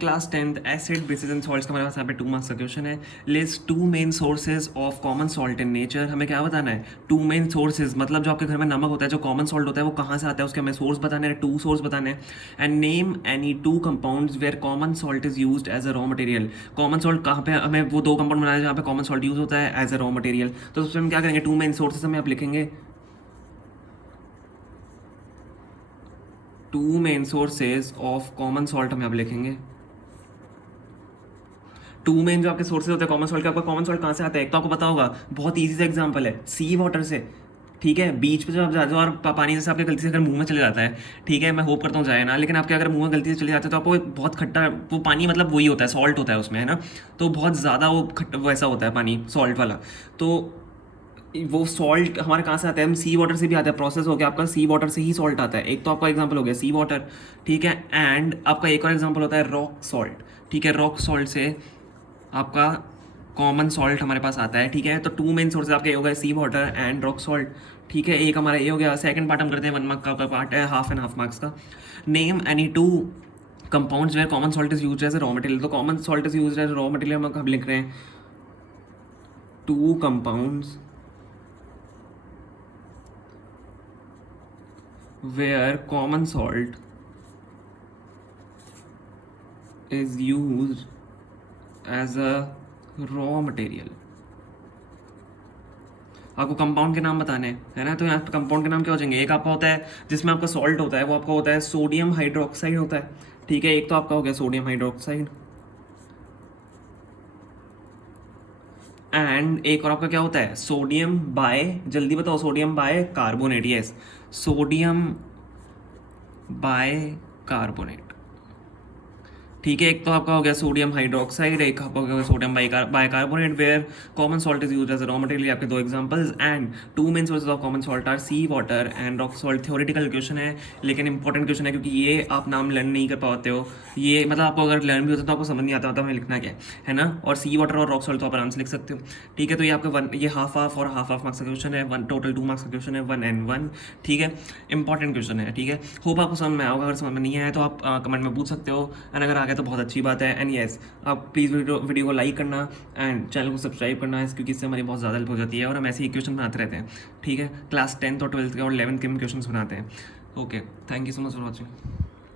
Class 10th acid basis and salts का हमारे पास यहाँ पे 2 मार्क्स का क्वेश्चन है। List 2 main sources of common salt in nature. हमें क्या बताना है? 2 मेन सोर्सेज, मतलब जो आपके घर में नमक होता है, जो कॉमन सॉल्ट होता है, वो कहाँ से आता है, उसके हमें सोर्स बताने हैं, 2 सोर्स बताने हैं। And name any 2 compounds where common salt is used as a raw material. Common salt कहाँ पे, हमें वो 2 कंपाउंड बनाना है जहाँ पे कॉमन सॉल्ट यूज होता है एज अ रॉ मटेरियल। तो उसमें हम क्या करेंगे? 2 मेन सोर्सेज हमें आप लिखेंगे, 2 main sources of common salt हमें आप लिखेंगे। 2 मेन जो आपके सोर्सेज होते हैं कॉमन सॉल्ट के, आपका कॉमन सॉल्ट कहाँ से आता है? एक तो आपको पता होगा, बहुत ईजी सा एग्जांपल है, सी वाटर से। ठीक है, बीच पे जब आप जाते हो और पानी जैसे आपके गलती से अगर मुंह में चले जाता है, ठीक है, मैं होप करता हूँ जाए ना, लेकिन आपके अगर मुंह में गलती से चले जाते हैं तो आपको एक बहुत खट्टा, वो पानी मतलब वही होता है, सॉल्ट होता है उसमें, है ना। तो बहुत ज़्यादा वो खट्टा वैसा होता है पानी, सॉल्ट वाला। तो वो सॉल्ट हमारे कहाँ से आता है? हम सी वाटर से भी आता है, प्रोसेस हो गया आपका, सी वाटर से ही सॉल्ट आता है। एक तो आपका एग्जांपल हो गया सी वाटर, ठीक है। एंड आपका एक और एग्जांपल होता है रॉक सॉल्ट, ठीक है। रॉक सॉल्ट से आपका कॉमन सॉल्ट हमारे पास आता है, ठीक है। तो 2 मेन सोर्सेज आपके हो गए, सी वाटर एंड रॉक सॉल्ट, ठीक है। एक हमारा ये हो गया। सेकंड पार्ट हम करते हैं 1 मार्क का पार्ट है, हाफ एंड हाफ मार्क्स का। Name any 2 compounds where common salt is used as a raw material. तो common salt is used as raw material हम लिख रहे हैं 2 compounds where common salt is used as a raw material। आपको compound के नाम बताने हैं, है ना। तो यहाँ पे कंपाउंड के नाम क्या हो जाएंगे? एक आपका होता है जिसमें आपका सॉल्ट होता है, वो आपका होता है सोडियम हाइड्रोक्साइड होता है, ठीक है। एक तो आपका हो गया सोडियम हाइड्रोक्साइड, एंड एक और आपका क्या होता है? सोडियम बाय, जल्दी बताओ, sodium bicarbonate. Yes, sodium bicarbonate, ठीक है। एक तो आपका हो गया सोडियम हाइड्रोक्साइड, एक आपका हो गया sodium bicarbonate where common salt is used as a raw material. आपके 2 examples. And 2 main sources of common salt are sea water and rock salt. Theoretical question है लेकिन इंपॉर्टेंट क्वेश्चन है, क्योंकि ये आप नाम लर्न नहीं कर पाते हो। ये मतलब आपको अगर लर्न भी होता तो आपको समझ नहीं आता होता हमें लिखना क्या है ना। और सी वाटर और रॉक सॉल्ट तो आप आराम से लिख सकते हो, ठीक है। तो ये आपका ये हाफ हाफ और हाफ हाफ मार्क्स का क्वेश्चन है, टोटल 2 मार्क्स का क्वेश्चन है, 1 and 1, ठीक है। इंपॉर्टेंट क्वेश्चन है, ठीक है। होप आपको समझ में आएगा। अगर समझ में नहीं आया तो आप कमेंट में पूछ सकते हो, एंड अगर आ गया तो बहुत अच्छी बात है। एंड यस, आप प्लीज़ वीडियो को लाइक करना एंड चैनल को सब्सक्राइब करना, क्योंकि इससे हमारी बहुत ज़्यादा हेल्प हो जाती है। और हम ऐसे ही क्वेश्चन बनाते रहते हैं, ठीक है। क्लास 10th और 12th के और 11th के हम क्वेश्चन बनाते हैं। Okay, thank you so much for watching.